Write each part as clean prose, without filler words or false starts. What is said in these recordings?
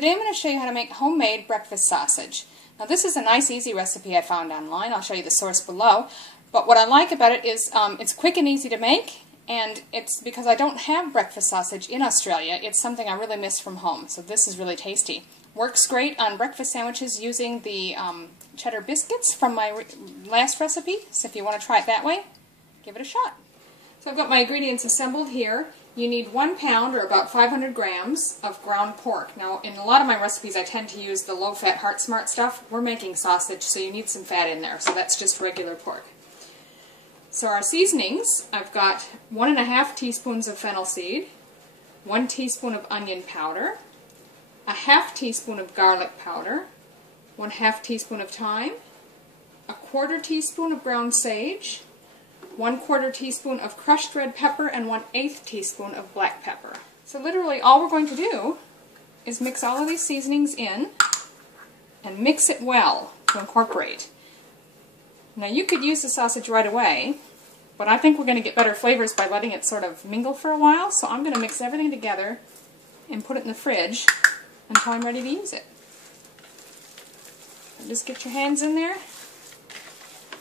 Today I'm going to show you how to make homemade breakfast sausage. Now this is a nice easy recipe I found online. I'll show you the source below. But what I like about it is it's quick and easy to make, and it's because I don't have breakfast sausage in Australia. It's something I really miss from home, so this is really tasty. Works great on breakfast sandwiches using the Cheddar Biscuits from my last recipe, so if you want to try it that way, give it a shot. So I've got my ingredients assembled here. You need 1 pound, or about 500 grams, of ground pork. Now, in a lot of my recipes, I tend to use the low-fat Heart Smart stuff. We're making sausage, so you need some fat in there, so that's just regular pork. So our seasonings, I've got 1½ teaspoons of fennel seed, 1 teaspoon of onion powder, a ½ teaspoon of garlic powder, 1/2 teaspoon of thyme, a 1/4 teaspoon of ground sage, 1/4 teaspoon of crushed red pepper, and 1/8 teaspoon of black pepper. So literally all we're going to do is mix all of these seasonings in and mix it well to incorporate. Now you could use the sausage right away, but I think we're going to get better flavors by letting it sort of mingle for a while, so I'm going to mix everything together and put it in the fridge until I'm ready to use it. So just get your hands in there.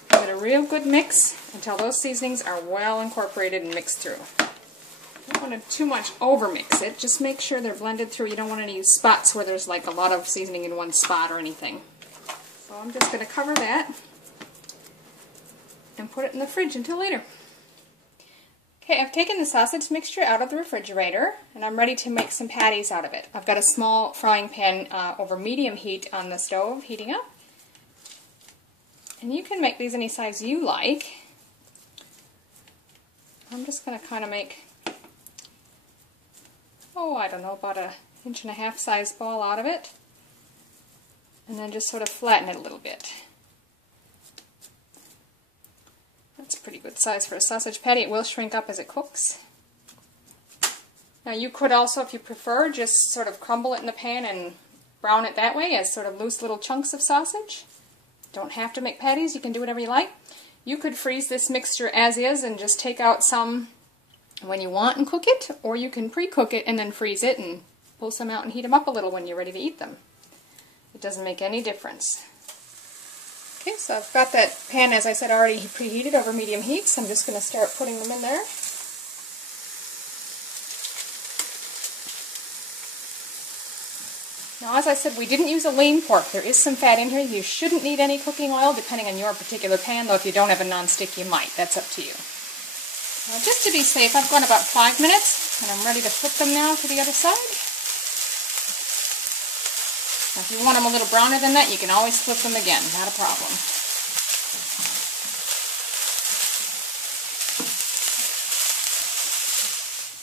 Give it a real good mix until those seasonings are well incorporated and mixed through. You don't want to too much over mix it, just make sure they're blended through. You don't want any spots where there's like a lot of seasoning in one spot or anything. So I'm just going to cover that and put it in the fridge until later. Okay, I've taken the sausage mixture out of the refrigerator and I'm ready to make some patties out of it. I've got a small frying pan over medium heat on the stove heating up. And you can make these any size you like. I'm just going to kind of make, I don't know, about a 1.5 inch size ball out of it. And then just sort of flatten it a little bit. That's a pretty good size for a sausage patty. It will shrink up as it cooks. Now you could also, if you prefer, just sort of crumble it in the pan and brown it that way as sort of loose little chunks of sausage. Don't have to make patties, you can do whatever you like. You could freeze this mixture as is and just take out some when you want and cook it, or you can pre-cook it and then freeze it and pull some out and heat them up a little when you're ready to eat them. It doesn't make any difference. Okay, so I've got that pan, as I said, already preheated over medium heat, so I'm just going to start putting them in there. Now, as I said, we didn't use a lean pork. There is some fat in here. You shouldn't need any cooking oil, depending on your particular pan, though if you don't have a non-stick, you might. That's up to you. Now, just to be safe, I've gone about 5 minutes, and I'm ready to flip them now to the other side. Now, if you want them a little browner than that, you can always flip them again. Not a problem.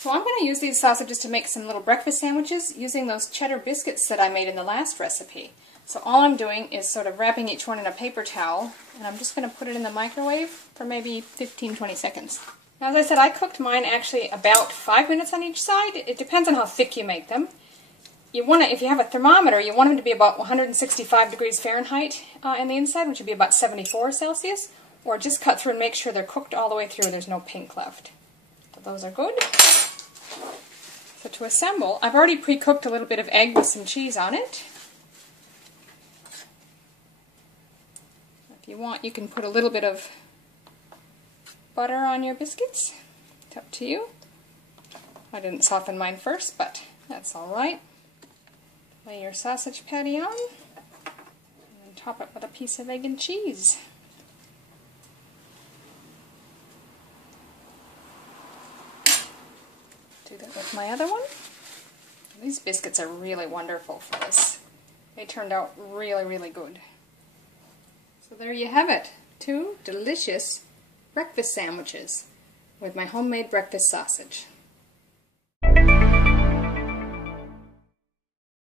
So I'm going to use these sausages to make some little breakfast sandwiches using those cheddar biscuits that I made in the last recipe. So all I'm doing is sort of wrapping each one in a paper towel, and I'm just going to put it in the microwave for maybe 15-20 seconds. Now, as I said, I cooked mine actually about 5 minutes on each side. It depends on how thick you make them. You want to, if you have a thermometer, you want them to be about 165 degrees Fahrenheit in the inside, which would be about 74 Celsius, or just cut through and make sure they're cooked all the way through and there's no pink left. So those are good. So to assemble, I've already pre-cooked a little bit of egg with some cheese on it. If you want, you can put a little bit of butter on your biscuits. It's up to you. I didn't soften mine first, but that's all right. Lay your sausage patty on, and then top it with a piece of egg and cheese. Do that with my other one. These biscuits are really wonderful for this. They turned out really, really good. So there you have it. 2 delicious breakfast sandwiches with my homemade breakfast sausage.